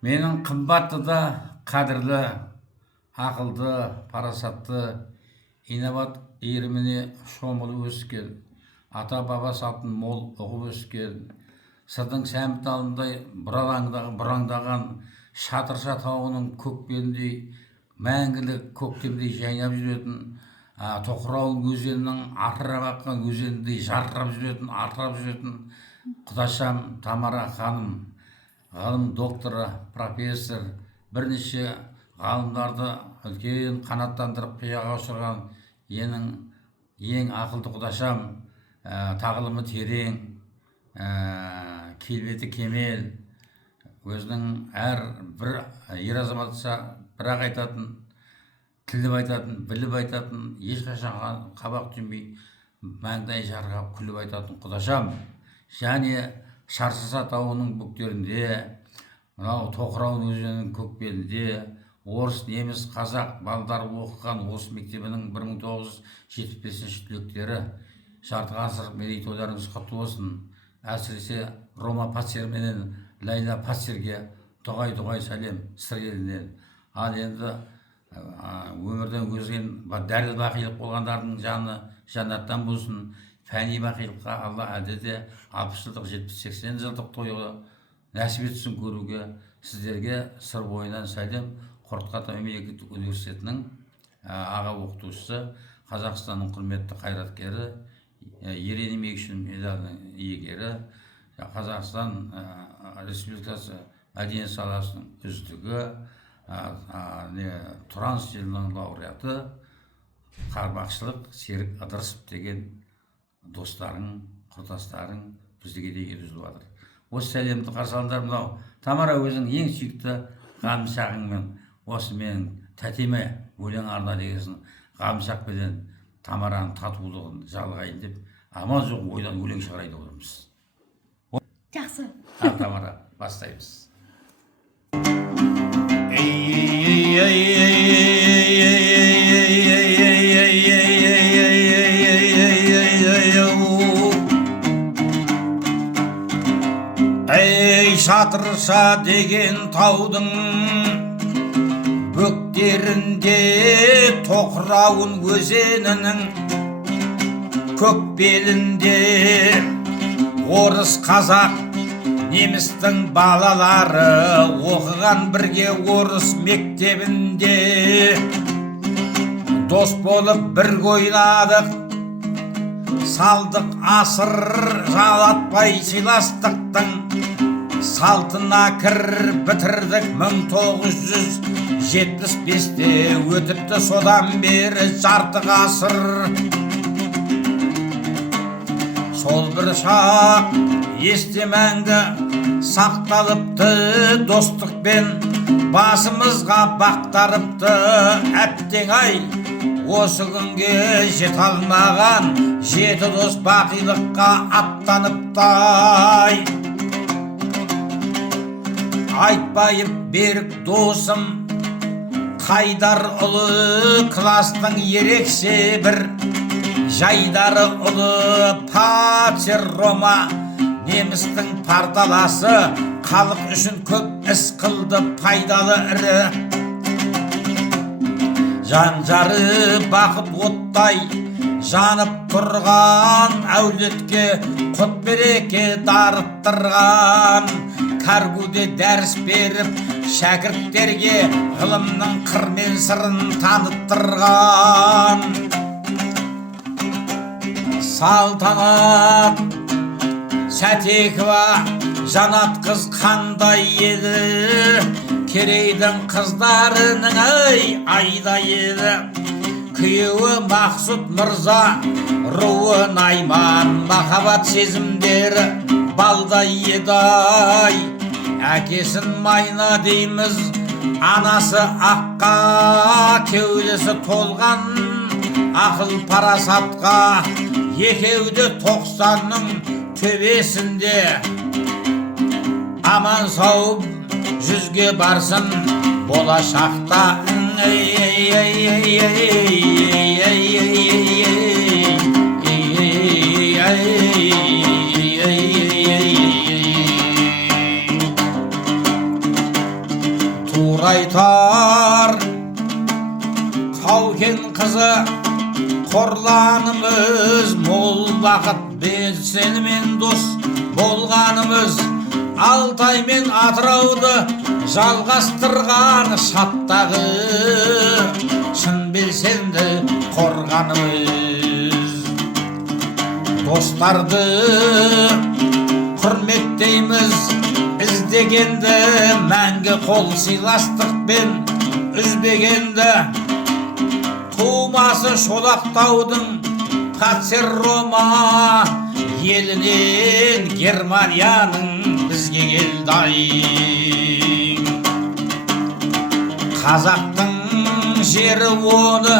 Менің қымбатты да қадірлі, ақылды, парасатты, инабат иіріміне шомылып өскен, ата-баба салтын мол ұғып өскен, сырдың сәмбі талындай бұраңдаған шатырша тауының көкпеніндей мәңгілік көктемдей жайнап жүретін, тоқырауын өзенінің арқырап аққан өзеніндей жарқырап жүретін құдашам Тамара ханым, ғалым докторы, профессор, бірнеше ғалымдарды үлкен қанаттандырып қияға ұшырған ең ақылды құдашам, тағылымы терең, келбеті кемел, өзінің әр бір ер азаматша бірақ айтатын, тіліп айтатын, біліп айтатын, ешқашан қабақ түймей маңдай жарғап күліп айтатын құдашам, және Шаршыса тауының бөктерінде, мынау Тоқырауын өзенінің көкбелінде орыс, неміс, қазақ балдары оқыған осы мектебінің 1975 түлектері, жарты ғасыр мерейтойларыңыз құтты болсын. Әсіресе Рома Пацер менен Лайла Пацерге дұғай сәлем сыр елінен. Ал енді өмірден өзген дәлел бақилық болғандардың жаны жәннаттан болсын. Фәни бақилыққа Алла әдеде 60 жылдық, 70-80 жылдық тойы нәсіп етсін көруге. Сіздерге сыр бойынан сәлем. Қорқыт мемлекеттік университетінің аға оқытушысы, Қазақстанның құрметті қайраткері, ерен еңбегі үшін медалінің иегері, Қазақстан Республикасы мәдениет саласының үздігі, Тұранс елінің лауреаты, Қарбақшылық Серік Ыдырысов деген достарың, құрдастарың біздіге де келіп жатыр. Осы сәлемді қарсы алыңдар. Мынау Тамара өзің ең сүйікті ғалымшағыңмен осы менің тәтеме өлең арна дегенсің ғалымшақпенен Тамараның татулығын жалғайын деп амал жоқ ойдан өлең шығарайын деп отырмыз. Жақсы. Тамара, бастаймыз. Шатырша деген таудың бөктерінде Тоқырауын өзенінің көкбелінде орыс, қазақ, немістің балалары оқыған бірге орыс мектебінде. Дос болып бірге ойнадық, салдық асыр, жалатпай сыйластықтың салтына кір бітірдік. 1975-те өтіпті содан бері жарты ғасыр. Сол бір шақ есте мәңгі сақталыпты, достықпен басымызға бақтарыпты. Әттең ай, осы күнге жете алмаған жеті дос бақилыққа аттаныпты. Айтпайып берік досым Қайдар ұлы, кластың ерекше бір жайдары ұлы. Пацер Рома, немістің пардаласы, халық үшін көп іс қылды, пайдалы ірі. Жан-жары бақыт оттай жанып тұрған, әулетке құт береке дарыттырған. Каргуде дәріс беріп, шәкірттерге ғылымның қыр мен сырын таныттырған. Салтанат Сәтекова жанат қыз қандай еді, Керейдің қыздарының айдай еді. Күйеуі Мақсұт Мырза, руы Найман, махаббат сезімдері балдай еді. Әкесін Майна дейміз, анасы Аққа, кеудесі толған ақыл парасатқа. Екеуді 90-ның төбесінде, аман сау жүзге барсын болашақта. турайтар Қаукен қызы қорланымыз мол бақыт белсенімен дос болғанымыз Алтай мен Атырауды жалғастырған шаттағы шын белсенді қорғанымыз достарды құрметтейміз іздегенді мәңгі қол сыйластықпен үзбегенді тумасы Шолақтаудың Пацер Рома елінен Германияның бізге келді қазақтың жері оны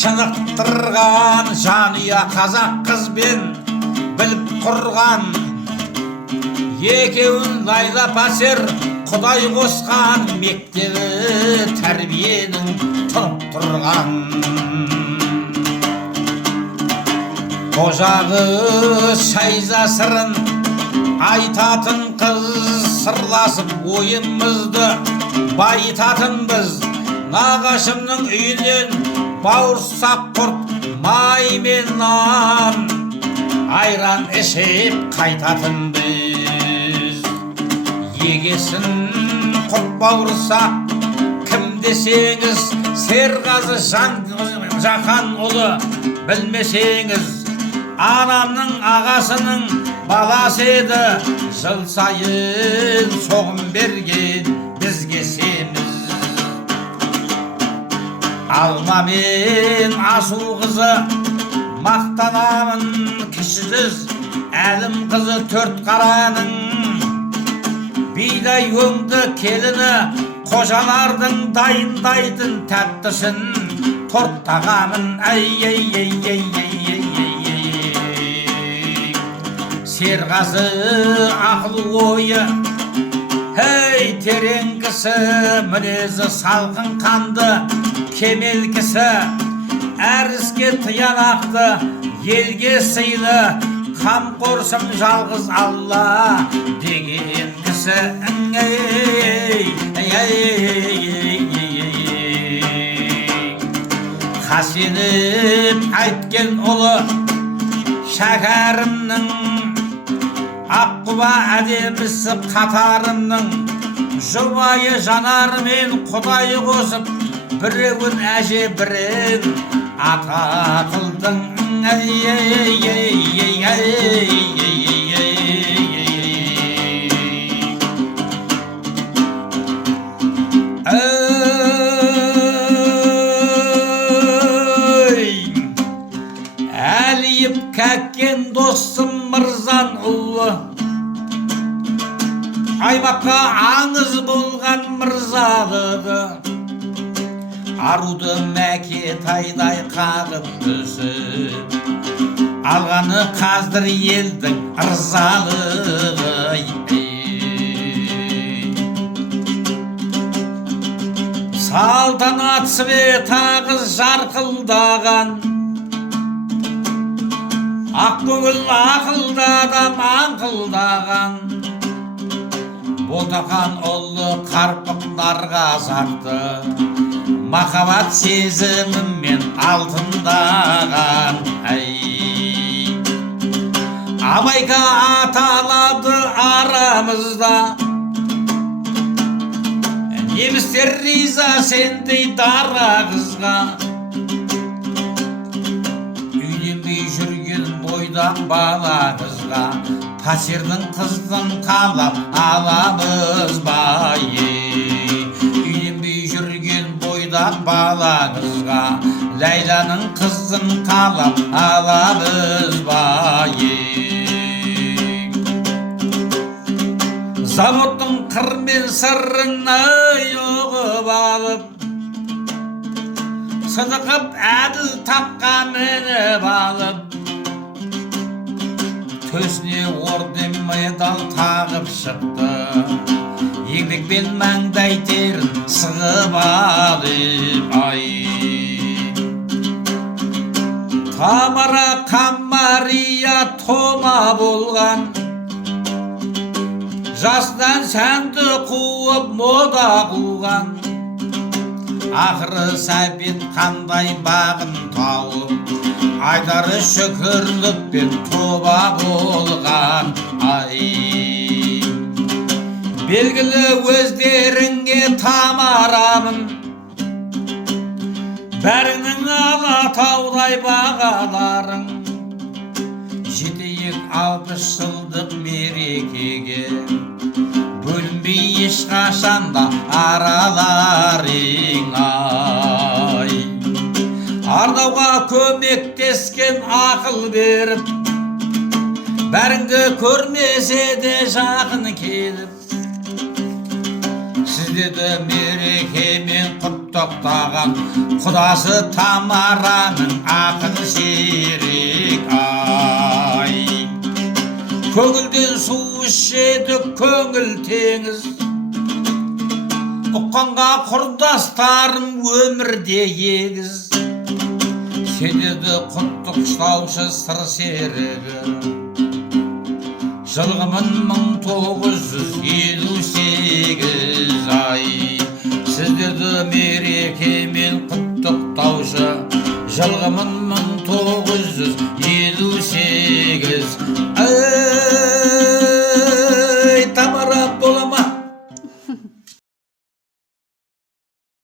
шынықтырған жанұя қазақ қызбен біліп құрған екеуін Лайла Пацер Құдай қосқан мектебі тәрбиенің тұнып тұрған қожағы шайза сырын айтатын қыз сырласып ойымызды байытатынбыз нағашымның үйінен бауырсақ құрт май мен нан айран ішіп қайтатынбыз егесін құрт бауырсақ кім десеңіз Серғазы Жақанұлы білмесеңіз анамның ағасының баласы еді жыл сайын соғым берген бізге семіз алма мен асу қызы мақтанамын кішісіз әлім қызы төрт қараның бидай өңді келіні қожалардың дайындайтын тәттісін торт тағамын Серғазы ақыл ойы Хей терең кісі мінезі салқын қанды кемел кісі әр іске тиянақты елге сыйлы қамқорсым жалғыз Алла деген кісі Қасеніп айткен ұлы шәкәрімнің Аққұба әдемісі қатарымның жұбайы жанарымен Құдай қосып біреуін әже бірін ата қылдың Әлиіп кәккен досым Мырзан ұлы аймаққа аңыз болған мырзалығы аруды Мәкетайдай қағып түсіп алғаны қазір елдің ырзалығы салтанат светағыз жарқылдаған ақкөңіл ақылды адам аңқылдаған ботақан ұлы қарпық нарғазақты махаббат сезімімен алтындаған абайға аталады арамызда немістер риза сендей дара қызға үйленбей жүрген бойдақ бала қызға Пацердің қыздың қалап аламыз ба үйленбей жүрген бойдақ бала қызға Ләйланың қызын қалап аламыз ба заводтың қыр мен сырын ұғып алып сыдықып әділ таққа мініп алып төсіне орден медал тағып шықты еңбекпен маңдай терін сығып алып Тамара Камария Тома болған жасынан сәнді қуып мода қуған, ақыры сәбет қандай бағын тауып, айтары шүкірлікпен тоба болған. Ай, белгілі өздеріңе тамарамын, бәріңнің Алатаудай бағаларың, жетейік 60 жылдық мерекеге, бөлінбей ешқашанда араларың. Ай, ардауға көмектескен ақыл беріп, бәріңді көрмесе де жақын келіп, сіздерді мерекемен құттықтаған құдасы Тамараның ақын серік. Ай, көңілден су ішеді көңіл теңіз, ұққанға құрдастарым өмірде егіз, сендерді құттықтаушы сыр серігі, жылғымын 1958. Ай, сіздерді мерекемен құттықтаушы, жылғымын 1958.